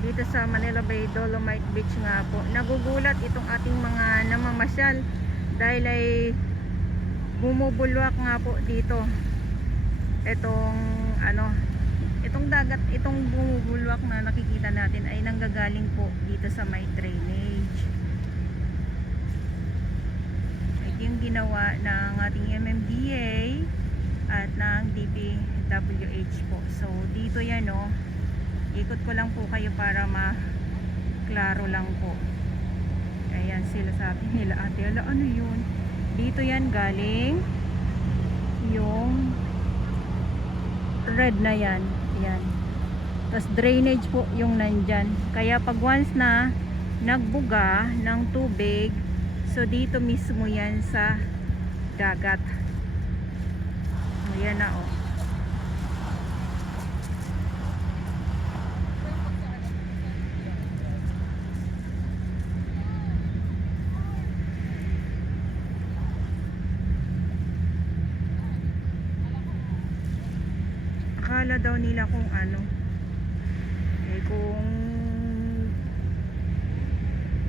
dito sa Manila Bay Dolomite Beach nga po. Nagugulat itong ating mga namamasyal dahil ay bumubulwak nga po dito itong itong dagat, itong bumubulwak na nakikita natin ay nanggagaling po dito sa may drainage. Ito yung ginawa ng ating MMDA at ng DPWH po. So dito yan ikot ko lang po kayo para maklaro lang po. Ayan sila, sabi nila, ate ala ano yun, dito yan galing yung red na yan. Yan. Tapos drainage po yung nandyan. Kaya pag once na nagbuga ng tubig, so dito mismo yan sa dagat. Ayan na akala daw nila kung kung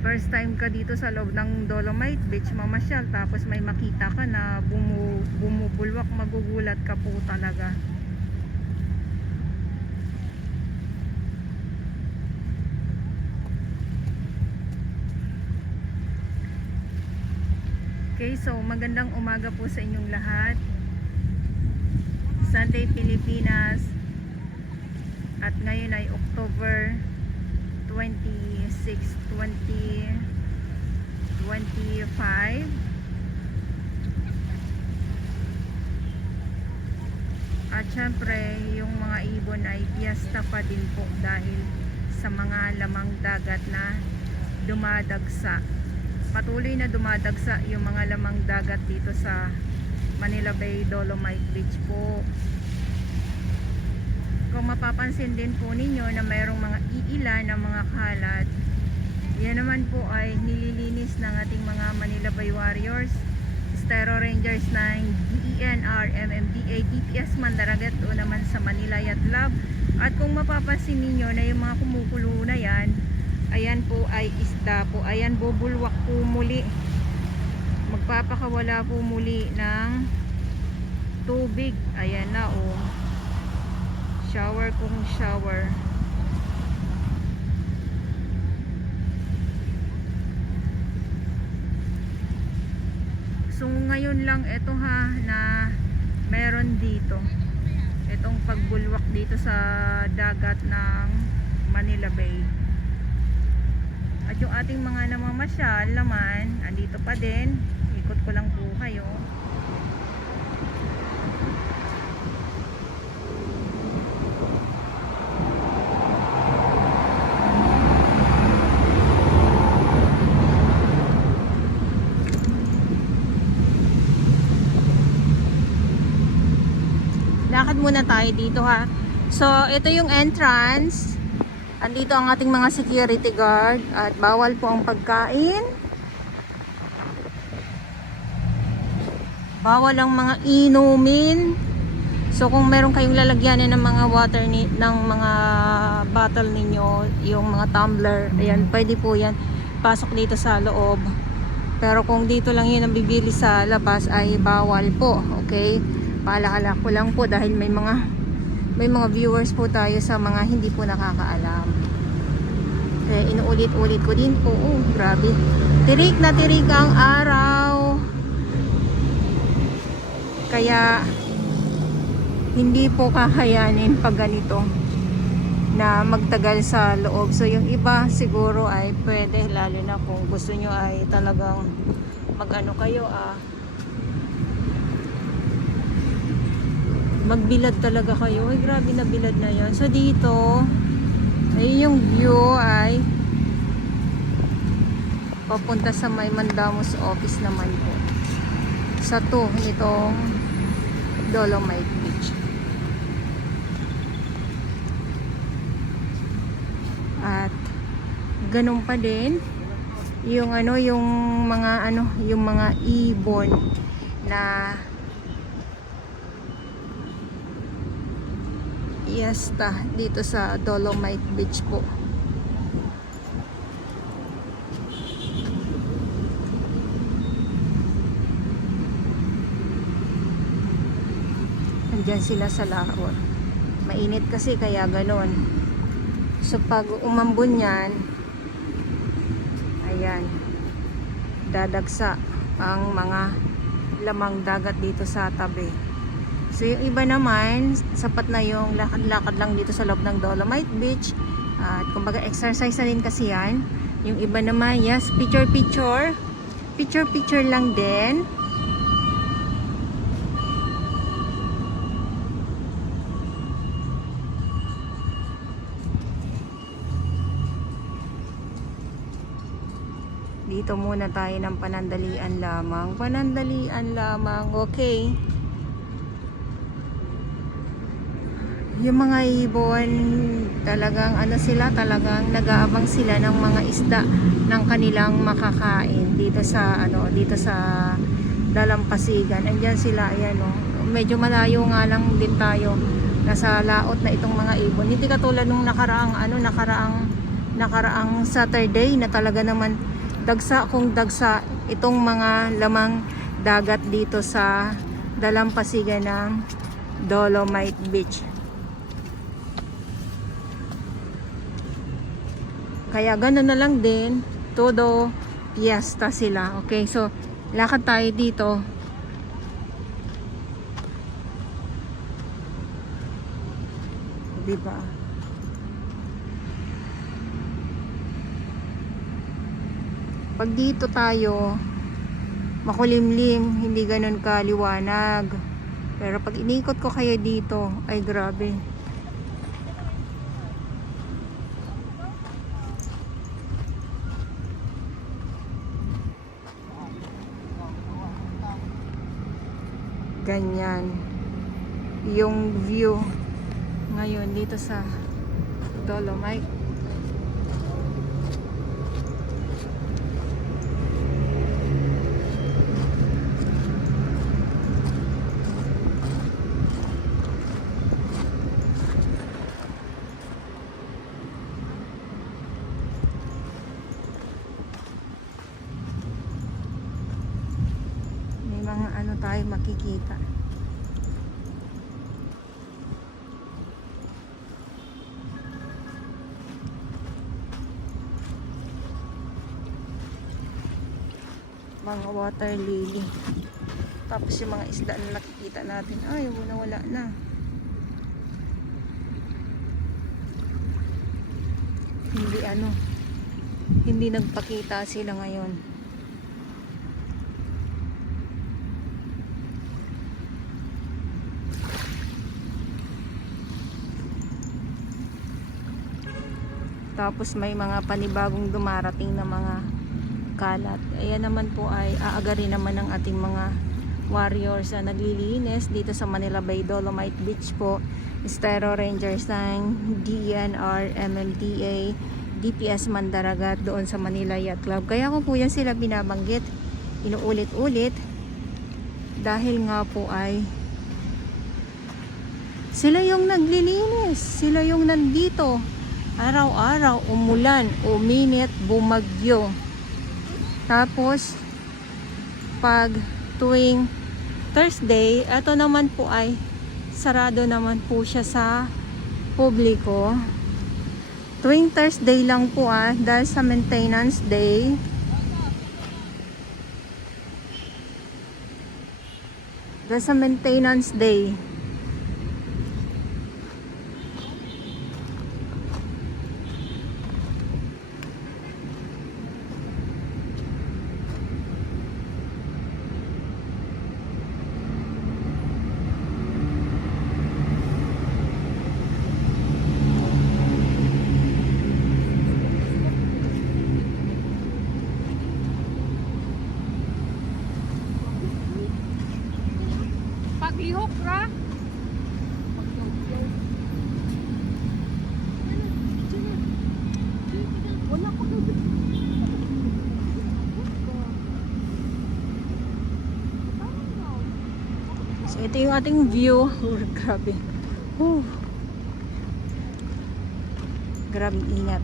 first time ka dito sa loob ng Dolomite Beach mamasyal, tapos may makita ka na bumubulwak, magugulat ka po talaga. Okay, so magandang umaga po sa inyong lahat. Sunday Pilipinas, at ngayon ay October 26, 2025. At syempre yung mga ibon ay piyesta pa din po dahil sa mga lamang dagat na dumadagsa. Patuloy na dumadagsa yung mga lamang dagat dito sa Manila Bay Dolomite Beach po. Kung mapapansin din po ninyo na mayroong mga iilan na mga kalat, yan naman po ay nililinis ng ating mga Manila Bay Warriors, Stero Rangers ng DENR, MMDA, DPS Mandaragat o naman sa Manila Yacht Club. At kung mapapansin ninyo na yung mga kumukulo na yan, ayan po ay isda po. Ayan, bubulwak po muli, magpapakawala po muli ng tubig. Ayan na shower kung shower. So ngayon lang ito na meron dito itong pagbulwak dito sa dagat ng Manila Bay. At yung ating mga namamasyal naman andito pa din. Ikot ko lang po kayo. Lakad muna tayo dito ha. So ito yung entrance. Andito ang ating mga security guard at bawal po ang pagkain. Bawal ang mga inumin. So kung meron kayong lalagyanan ng mga water ng mga bottle ninyo, yung mga tumbler, ayan, pwede po yan. Pasok dito sa loob. Pero kung dito lang yun ang bibili sa labas ay bawal po. Okay? Paalala ko lang po dahil may mga viewers po tayo sa mga hindi po nakakaalam. Eh, inuulit-ulit ko din po. Oh, grabe. Tirik na tirik ang araw. Kaya hindi po kakayanin pag ganito na magtagal sa loob. So yung iba siguro ay pwede, lalo na kung gusto nyo ay talagang mag-ano kayo magbilad talaga kayo. Ay grabe na bilad na yon. So dito ayun yung view ay papunta sa may Mandamus office naman po sa nitong Dolomite Beach. At ganun pa din yung yung mga ibon na fiesta dito sa Dolomite Beach po. Nandyan sila sa laot. Mainit kasi kaya galon. So pag umambon yan, ayan, dadagsa ang mga lamang dagat dito sa tabi. So yung iba naman, sapat na yung lakad-lakad lang dito sa loob ng Dolomite Beach. At kumbaga exercise na din kasi yan. Yung iba naman, yes, picture lang din. Dito muna tayo ng panandalian lamang. Okay. Yung mga ibon, talagang talagang nag-aabang sila ng mga isda ng kanilang makakain dito sa dalampasigan. Andiyan sila, ayan oh. Medyo malayo nga lang din tayo. Nasa laot na itong mga ibon. Hindi katulad nung nakaraang Saturday na talaga naman dagsa itong mga lamang dagat dito sa dalampasigan ng Dolomite Beach. Kaya gano'n na lang din, todo fiesta sila. Okay, so lakad tayo dito. Diba? Pag dito tayo, makulimlim, hindi gano'n kaliwanag. Pero pag inikot ko kayo dito, ay grabe. Ganyan yung view ngayon dito sa Dolomite. Mga tayo makikita. Mga water lily. Tapos yung mga isda na nakikita natin, ay wala na. Hindi nagpakita sila ngayon. Tapos may mga panibagong dumarating na mga kalat. Ayan naman po ay aagarin naman ng ating mga warriors na naglilinis dito sa Manila Bay Dolomite Beach po. Estero Rangers ng DNR, MMDA, DPS Mandaragat doon sa Manila Yacht Club. Kaya ko po yan sila binabanggit, inuulit-ulit dahil nga po ay sila yung naglilinis, sila yung nandito. Araw-araw, umulan, uminit, bumagyo. Tapos, pag tuwing Thursday, ito naman po ay sarado naman po siya sa publiko. Tuwing Thursday lang po dahil sa maintenance day. Dahil sa maintenance day. Paglihok ra. Wala ko daw. So ito yung ating view. Grabe. Grabe ingat.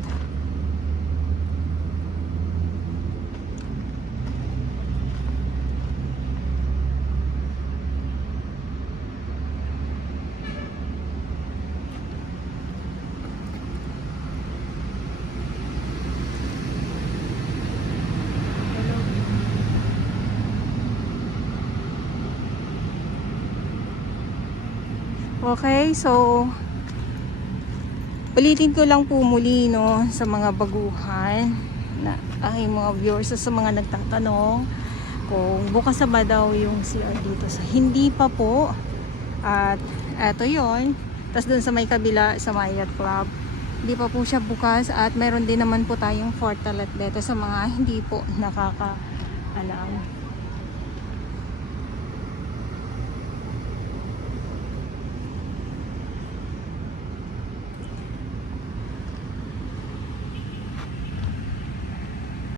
Okay, so ulitin ko lang po muli no sa mga baguhan na aking mga viewers, sa mga nagtatanong kung bukas na ba daw yung CR dito. So, hindi pa po. At eto yon. Tapos dun sa may kabila sa Mayat Club, hindi pa po siya bukas. At meron din naman po tayong Fort Talat dito sa mga hindi po nakakaalam.